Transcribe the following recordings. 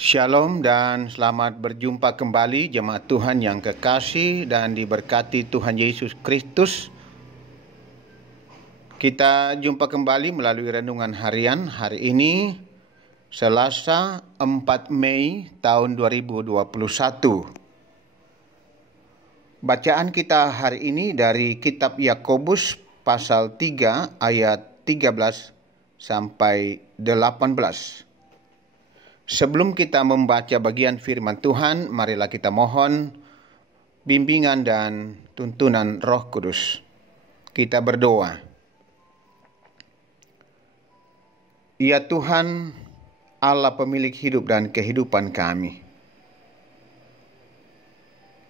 Shalom dan selamat berjumpa kembali jemaat Tuhan yang kekasih dan diberkati Tuhan Yesus Kristus. Kita jumpa kembali melalui renungan harian hari ini Selasa 4 Mei tahun 2021. Bacaan kita hari ini dari kitab Yakobus pasal 3 ayat 13 sampai 18. Sebelum kita membaca bagian firman Tuhan, marilah kita mohon bimbingan dan tuntunan Roh Kudus. Kita berdoa. Ya Tuhan, Allah pemilik hidup dan kehidupan kami.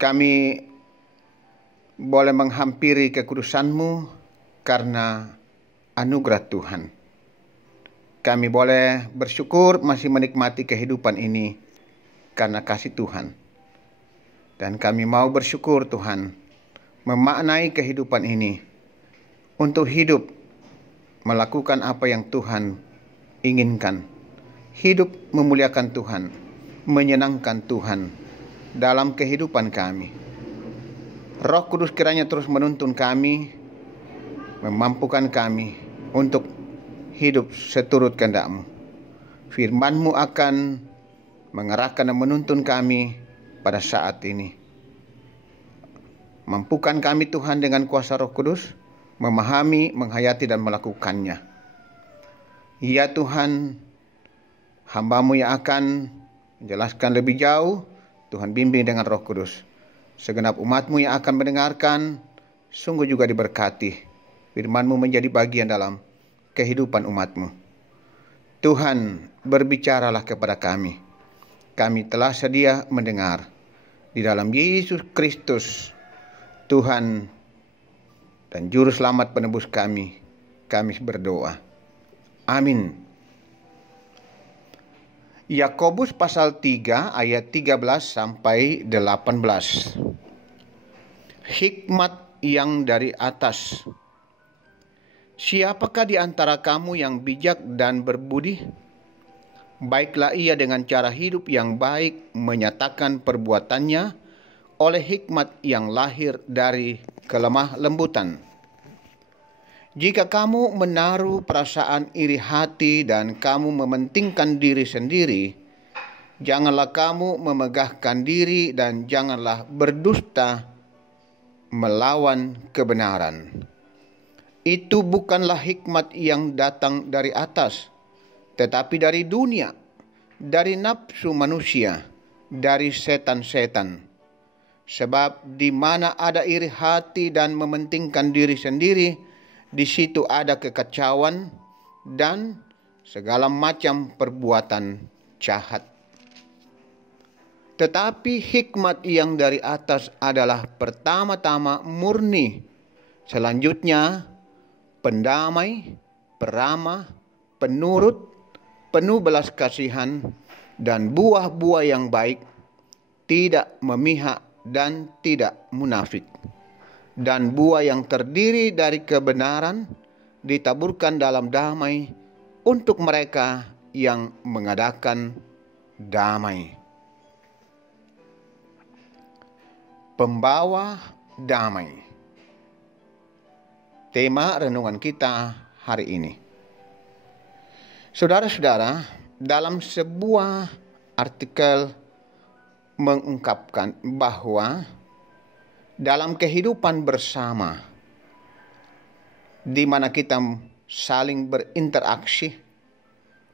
Kami boleh menghampiri kekudusan-Mu karena anugerah Tuhan. Kami boleh bersyukur masih menikmati kehidupan ini karena kasih Tuhan. Dan kami mau bersyukur Tuhan memaknai kehidupan ini untuk hidup melakukan apa yang Tuhan inginkan. Hidup memuliakan Tuhan, menyenangkan Tuhan dalam kehidupan kami. Roh Kudus kiranya terus menuntun kami, memampukan kami untuk hidup seturut kehendak-Mu. Firman-Mu akan mengarahkan dan menuntun kami pada saat ini. Mampukan kami Tuhan dengan kuasa Roh Kudus, memahami, menghayati dan melakukannya. Ya Tuhan, hamba-Mu yang akan menjelaskan lebih jauh, Tuhan bimbing dengan Roh Kudus. Segenap umat-Mu yang akan mendengarkan, sungguh juga diberkati. Firman-Mu menjadi bagian dalam kehidupan umat-Mu. Tuhan, berbicaralah kepada kami. Kami telah sedia mendengar. Di dalam Yesus Kristus, Tuhan dan Juru Selamat penebus kami berdoa. Amin. Yakobus pasal 3 ayat 13 sampai 18. Hikmat yang dari atas. Siapakah di antara kamu yang bijak dan berbudi? Baiklah ia dengan cara hidup yang baik menyatakan perbuatannya oleh hikmat yang lahir dari kelemah lembutan. Jika kamu menaruh perasaan iri hati dan kamu mementingkan diri sendiri, janganlah kamu memegahkan diri dan janganlah berdusta melawan kebenaran. Itu bukanlah hikmat yang datang dari atas, tetapi dari dunia, dari nafsu manusia, dari setan-setan. Sebab di mana ada iri hati dan mementingkan diri sendiri, di situ ada kekacauan dan segala macam perbuatan jahat. Tetapi hikmat yang dari atas adalah pertama-tama murni, selanjutnya pendamai, peramah, penurut, penuh belas kasihan, dan buah-buah yang baik, tidak memihak dan tidak munafik. Dan buah yang terdiri dari kebenaran ditaburkan dalam damai untuk mereka yang mengadakan damai. Pembawa damai. Tema renungan kita hari ini. Saudara-saudara, dalam sebuah artikel mengungkapkan bahwa dalam kehidupan bersama, di mana kita saling berinteraksi,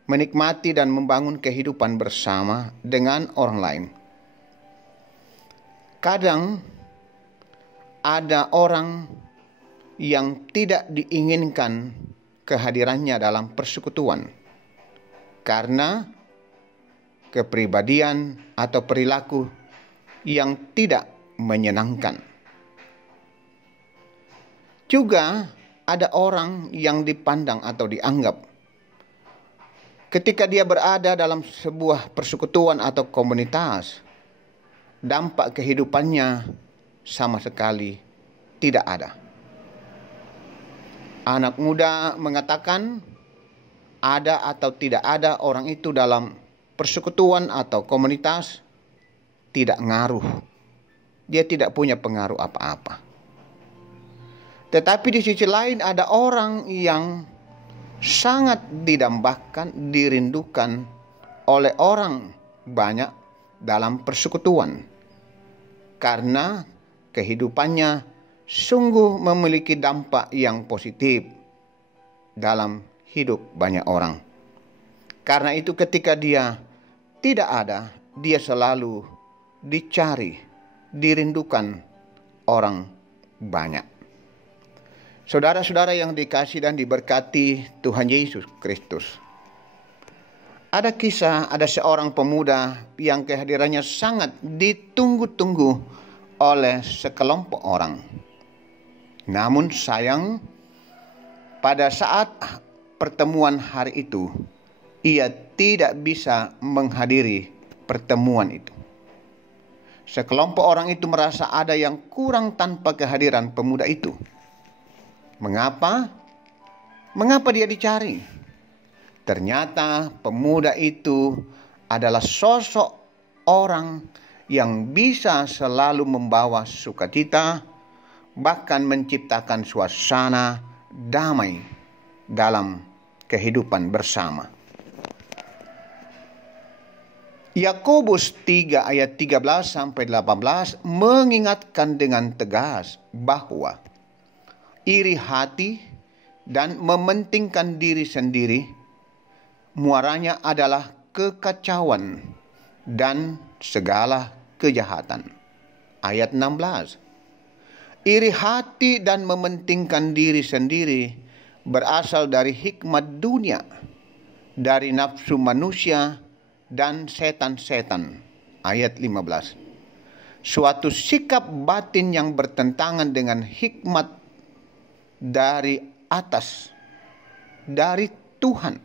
menikmati dan membangun kehidupan bersama dengan orang lain, kadang ada orang yang tidak diinginkan kehadirannya dalam persekutuan karena kepribadian atau perilaku yang tidak menyenangkan. Juga ada orang yang dipandang atau dianggap ketika dia berada dalam sebuah persekutuan atau komunitas, dampak kehidupannya sama sekali tidak ada. Anak muda mengatakan ada atau tidak ada orang itu dalam persekutuan atau komunitas tidak ngaruh. Dia tidak punya pengaruh apa-apa. Tetapi di sisi lain ada orang yang sangat didambakan, dirindukan oleh orang banyak dalam persekutuan. Karena kehidupannya sungguh memiliki dampak yang positif dalam hidup banyak orang. Karena itu ketika dia tidak ada, dia selalu dicari, dirindukan orang banyak. Saudara-saudara yang dikasihi dan diberkati Tuhan Yesus Kristus. Ada kisah, ada seorang pemuda yang kehadirannya sangat ditunggu-tunggu oleh sekelompok orang. Namun sayang, pada saat pertemuan hari itu, ia tidak bisa menghadiri pertemuan itu. Sekelompok orang itu merasa ada yang kurang tanpa kehadiran pemuda itu. Mengapa? Mengapa dia dicari? Ternyata pemuda itu adalah sosok orang yang bisa selalu membawa sukacita, bahkan menciptakan suasana damai dalam kehidupan bersama. Yakobus 3 ayat 13 sampai 18 mengingatkan dengan tegas bahwa iri hati dan mementingkan diri sendiri muaranya adalah kekacauan dan segala kejahatan. Ayat 16. Iri hati dan mementingkan diri sendiri berasal dari hikmat dunia, dari nafsu manusia dan setan-setan. Ayat 15. Suatu sikap batin yang bertentangan dengan hikmat dari atas, dari Tuhan.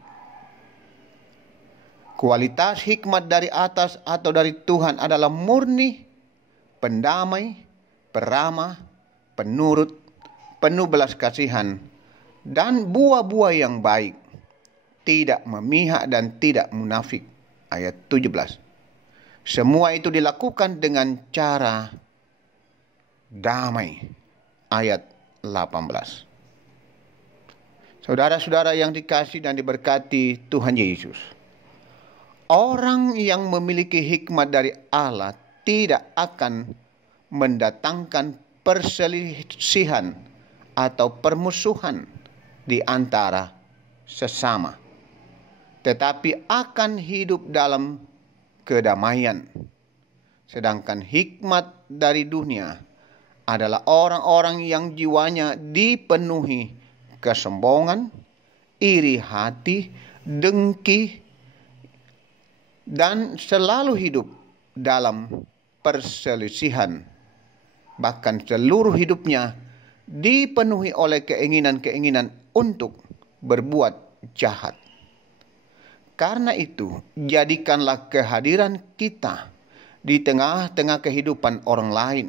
Kualitas hikmat dari atas atau dari Tuhan adalah murni, pendamai, peramah, penurut, penuh belas kasihan, dan buah-buah yang baik, tidak memihak dan tidak munafik. Ayat 17. Semua itu dilakukan dengan cara damai. Ayat 18. Saudara-saudara yang dikasihi dan diberkati Tuhan Yesus. Orang yang memiliki hikmat dari Allah tidak akan mendatangkan perselisihan atau permusuhan di antara sesama, tetapi akan hidup dalam kedamaian. Sedangkan hikmat dari dunia adalah orang-orang yang jiwanya dipenuhi kesombongan, iri hati, dengki, dan selalu hidup dalam perselisihan. Bahkan seluruh hidupnya dipenuhi oleh keinginan-keinginan untuk berbuat jahat. Karena itu, jadikanlah kehadiran kita di tengah-tengah kehidupan orang lain,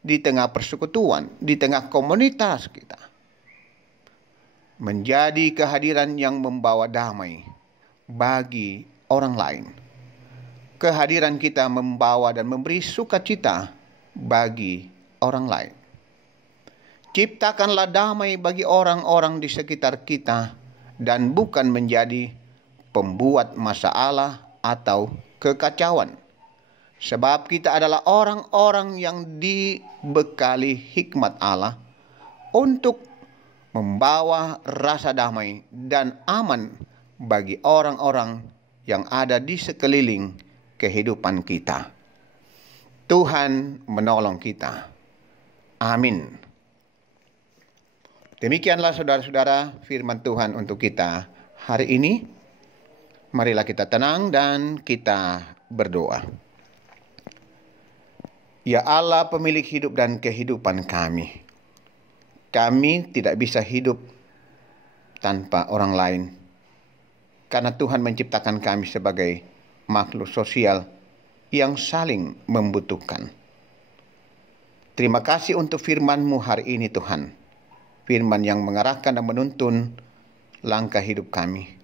di tengah persekutuan, di tengah komunitas kita, menjadi kehadiran yang membawa damai bagi orang lain. Kehadiran kita membawa dan memberi sukacita bagi orang lain. Ciptakanlah damai bagi orang-orang di sekitar kita dan bukan menjadi pembuat masalah atau kekacauan. Sebab kita adalah orang-orang yang dibekali hikmat Allah untuk membawa rasa damai dan aman bagi orang-orang yang ada di sekeliling kehidupan kita. Tuhan menolong kita. Amin. Demikianlah saudara-saudara firman Tuhan untuk kita hari ini. Marilah kita tenang dan kita berdoa. Ya Allah, pemilik hidup dan kehidupan kami. Kami tidak bisa hidup tanpa orang lain. Karena Tuhan menciptakan kami sebagai makhluk sosial yang saling membutuhkan. Terima kasih untuk firman-Mu hari ini Tuhan. Firman yang mengarahkan dan menuntun langkah hidup kami.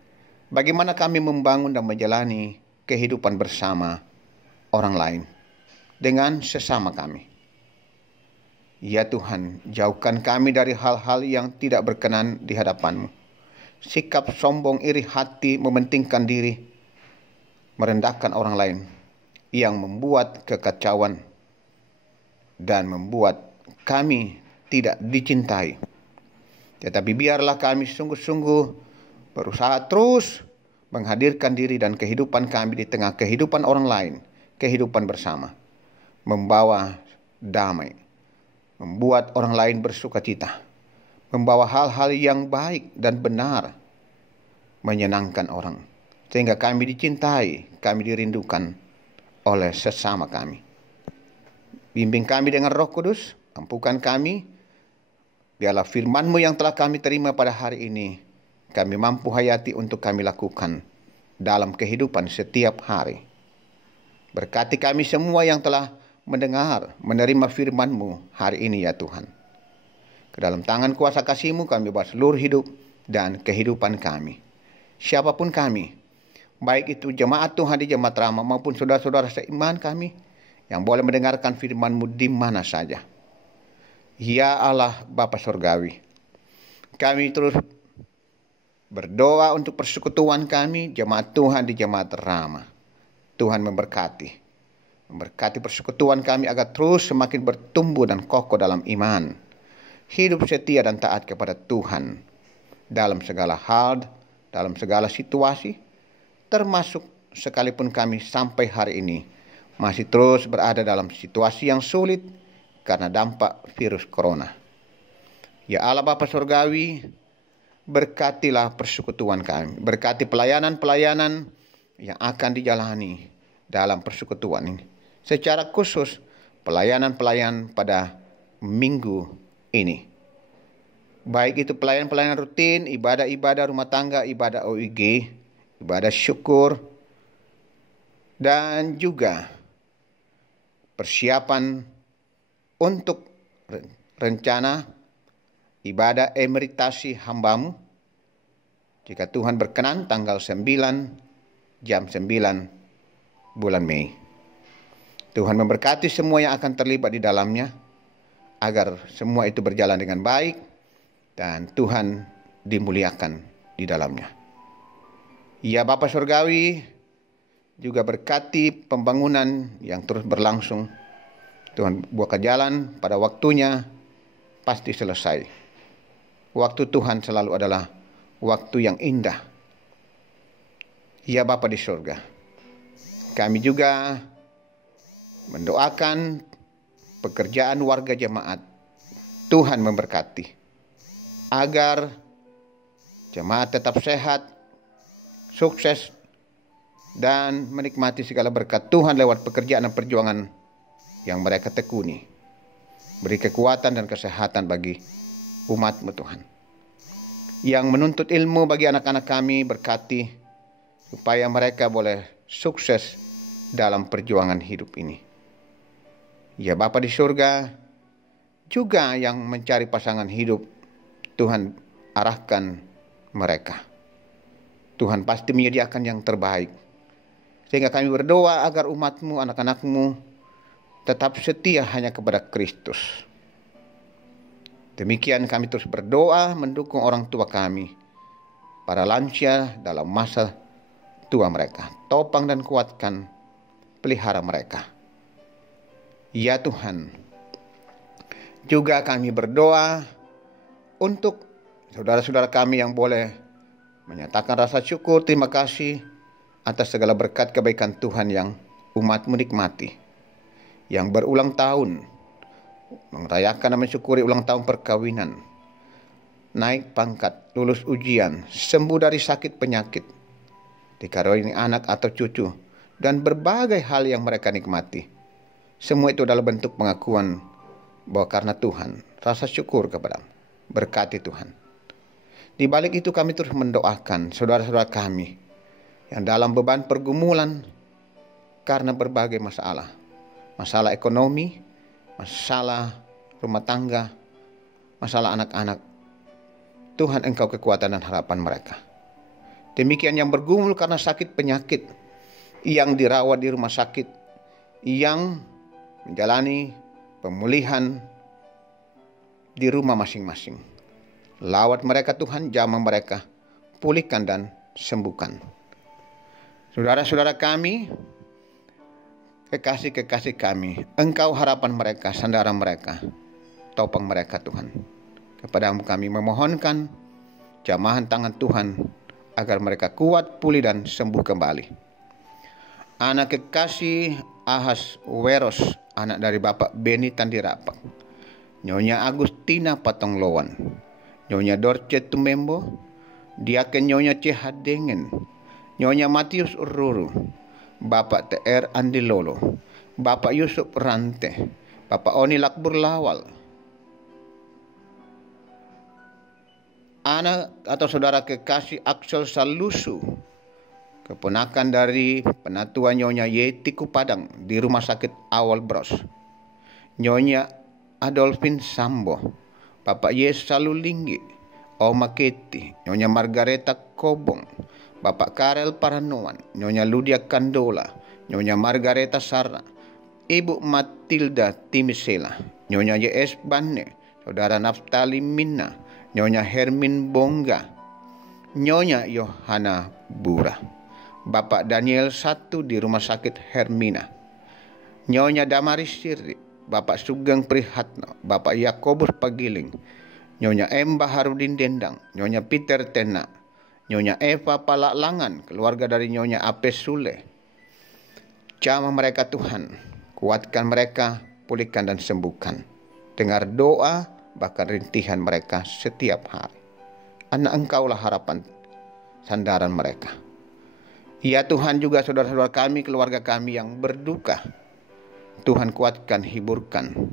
Bagaimana kami membangun dan menjalani kehidupan bersama orang lain dengan sesama kami. Ya Tuhan, jauhkan kami dari hal-hal yang tidak berkenan di hadapan-Mu. Sikap sombong, iri hati, mementingkan diri, merendahkan orang lain yang membuat kekacauan dan membuat kami tidak dicintai. Tetapi biarlah kami sungguh-sungguh berusaha terus menghadirkan diri dan kehidupan kami di tengah kehidupan orang lain, kehidupan bersama, membawa damai, membuat orang lain bersukacita, membawa hal-hal yang baik dan benar, menyenangkan orang, sehingga kami dicintai, kami dirindukan oleh sesama kami. Bimbing kami dengan Roh Kudus, ampukan kami, biarlah firman-Mu yang telah kami terima pada hari ini, kami mampu hayati untuk kami lakukan dalam kehidupan setiap hari. Berkati kami semua yang telah mendengar, menerima firman-Mu hari ini ya Tuhan. Ke dalam tangan kuasa kasih-Mu kami bawa seluruh hidup dan kehidupan kami. Siapapun kami, baik itu jemaat Tuhan di Jemaat Rama maupun saudara-saudara seiman kami yang boleh mendengarkan firman-Mu di mana saja. Ya Allah Bapa Surgawi, kami terus berdoa untuk persekutuan kami, jemaat Tuhan di Jemaat Rama. Tuhan memberkati persekutuan kami agar terus semakin bertumbuh dan kokoh dalam iman, hidup setia dan taat kepada Tuhan dalam segala hal, dalam segala situasi, termasuk sekalipun kami sampai hari ini masih terus berada dalam situasi yang sulit karena dampak virus corona. Ya Allah Bapa Surgawi, berkatilah persekutuan kami, berkati pelayanan-pelayanan yang akan dijalani dalam persekutuan ini. Secara khusus pelayanan-pelayanan pada minggu ini. Baik itu pelayanan-pelayanan rutin, ibadah-ibadah rumah tangga, ibadah OIG, ibadah syukur, dan juga persiapan untuk rencana ibadah emeritasi hamba-Mu. Jika Tuhan berkenan tanggal 9 jam 9 bulan Mei. Tuhan memberkati semua yang akan terlibat di dalamnya, agar semua itu berjalan dengan baik dan Tuhan dimuliakan di dalamnya. Ya Bapa Surgawi, juga berkati pembangunan yang terus berlangsung. Tuhan bukakan jalan pada waktunya, pasti selesai. Waktu Tuhan selalu adalah waktu yang indah. Ya Bapa di surga, kami juga mendoakan pekerjaan warga jemaat. Tuhan memberkati agar jemaat tetap sehat, sukses, dan menikmati segala berkat Tuhan lewat pekerjaan dan perjuangan yang mereka tekuni. Beri kekuatan dan kesehatan bagi umat-Mu Tuhan. Yang menuntut ilmu bagi anak-anak kami, berkati supaya mereka boleh sukses dalam perjuangan hidup ini. Ya Bapa di surga, juga yang mencari pasangan hidup, Tuhan arahkan mereka. Tuhan pasti menyediakan yang terbaik. Sehingga kami berdoa agar umat-Mu, anak-anak-Mu tetap setia hanya kepada Kristus. Demikian kami terus berdoa mendukung orang tua kami, para lansia dalam masa tua mereka. Topang dan kuatkan, pelihara mereka. Ya Tuhan, juga kami berdoa untuk saudara-saudara kami yang boleh menyatakan rasa syukur, terima kasih atas segala berkat kebaikan Tuhan yang umat-Mu nikmati. Yang berulang tahun, merayakan dan mensyukuri ulang tahun perkawinan, naik pangkat, lulus ujian, sembuh dari sakit penyakit, dikaruniai anak atau cucu, dan berbagai hal yang mereka nikmati. Semua itu adalah bentuk pengakuan bahwa karena Tuhan, rasa syukur kepada-Mu. Berkati Tuhan. Di balik itu kami terus mendoakan saudara-saudara kami yang dalam beban pergumulan karena berbagai masalah. Masalah ekonomi, masalah rumah tangga, masalah anak-anak. Tuhan, Engkau kekuatan dan harapan mereka. Demikian yang bergumul karena sakit penyakit, yang dirawat di rumah sakit, yang menjalani pemulihan di rumah masing-masing. Lawat mereka Tuhan, jamah mereka, pulihkan dan sembuhkan. Saudara-saudara kami, kekasih-kekasih kami, Engkau harapan mereka, sandaran mereka, topang mereka Tuhan. Kepadamu kami memohonkan jamahan tangan Tuhan agar mereka kuat, pulih dan sembuh kembali. Anak kekasih Ahas Weros, anak dari Bapak Beni Tandirapak, Nyonya Agustina Patonglowan, Nyonya Dorce Tumembo, Diaken Nyonya Cehadengen, Nyonya Matius Ruru, Bapak TR Andilolo, Bapak Yusuf Rante, Bapak Oni Lakbur Lawal, anak atau saudara kekasih Axel Salusu, keponakan dari penatua Nyonya Yeti Kupadang di Rumah Sakit Awal Bros, Nyonya Adolfin Sambo, Bapak Yes Salulinggi, Oma Keti, Nyonya Margareta Kobong, Bapak Karel Paranoan, Nyonya Ludia Kandola, Nyonya Margareta Sarna, Ibu Matilda Timisela, Nyonya YS Banne, Saudara Naftali Minna, Nyonya Hermin Bongga, Nyonya Yohana Bura, Bapak Daniel Satu di Rumah Sakit Hermina, Nyonya Damaris Sirri, Bapak Sugeng Prihatno, Bapak Yakobus Pagiling, Nyonya M. Baharudin Dendang, Nyonya Peter Tena, Nyonya Eva Palaklangan, keluarga dari Nyonya Apes Sule. Jamah mereka Tuhan, kuatkan mereka, pulihkan dan sembuhkan. Dengar doa, bahkan rintihan mereka setiap hari. Anak Engkaulah harapan sandaran mereka. Ya Tuhan, juga saudara-saudara kami, keluarga kami yang berduka, Tuhan kuatkan, hiburkan.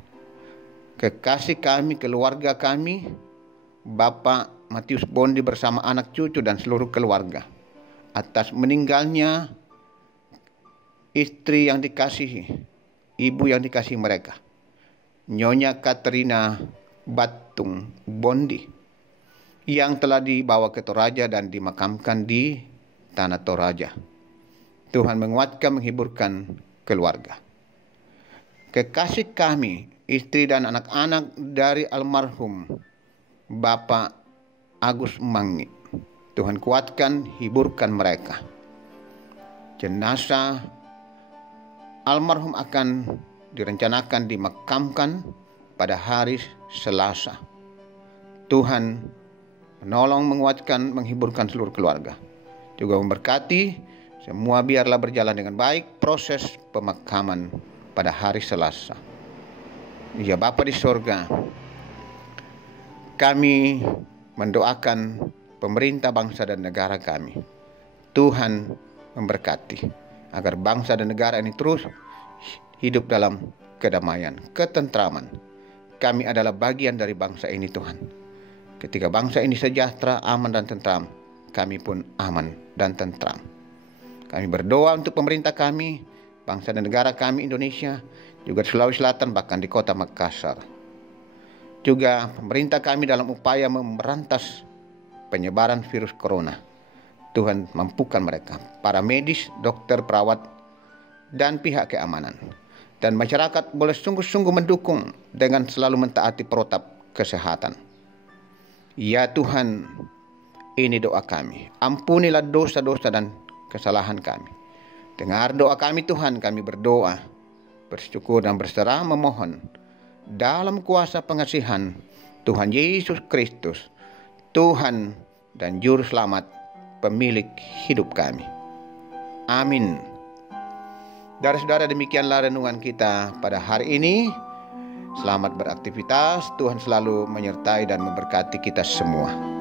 Kekasih kami, keluarga kami, Bapak Matius Bondi bersama anak cucu dan seluruh keluarga, atas meninggalnya istri yang dikasihi, ibu yang dikasihi mereka, Nyonya Katrina Batung Bondi, yang telah dibawa ke Toraja dan dimakamkan di Tanah Toraja. Tuhan menguatkan, menghiburkan keluarga. Kekasih kami, istri dan anak-anak dari almarhum Bapak Agus Mangi, Tuhan kuatkan, hiburkan mereka. Jenazah almarhum akan direncanakan dimakamkan pada hari Selasa. Tuhan menolong, menguatkan, menghiburkan seluruh keluarga. Juga memberkati semua, biarlah berjalan dengan baik proses pemakaman pada hari Selasa. Ya Bapa di sorga, kami mendoakan pemerintah bangsa dan negara kami. Tuhan memberkati agar bangsa dan negara ini terus hidup dalam kedamaian, ketentraman. Kami adalah bagian dari bangsa ini Tuhan. Ketika bangsa ini sejahtera, aman dan tentram, kami pun aman dan tentram. Kami berdoa untuk pemerintah kami, bangsa dan negara kami Indonesia, juga di Sulawesi Selatan, bahkan di kota Makassar. Juga pemerintah kami dalam upaya memberantas penyebaran virus corona. Tuhan mampukan mereka, para medis, dokter, perawat, dan pihak keamanan. Dan masyarakat boleh sungguh-sungguh mendukung dengan selalu mentaati protap kesehatan. Ya Tuhan, ini doa kami. Ampunilah dosa-dosa dan kesalahan kami. Dengar doa kami Tuhan, kami berdoa, bersyukur dan berserah memohon dalam kuasa pengasihan Tuhan Yesus Kristus, Tuhan dan Juru Selamat, pemilik hidup kami. Amin. Saudara-saudara, demikianlah renungan kita pada hari ini. Selamat beraktivitas, Tuhan selalu menyertai dan memberkati kita semua.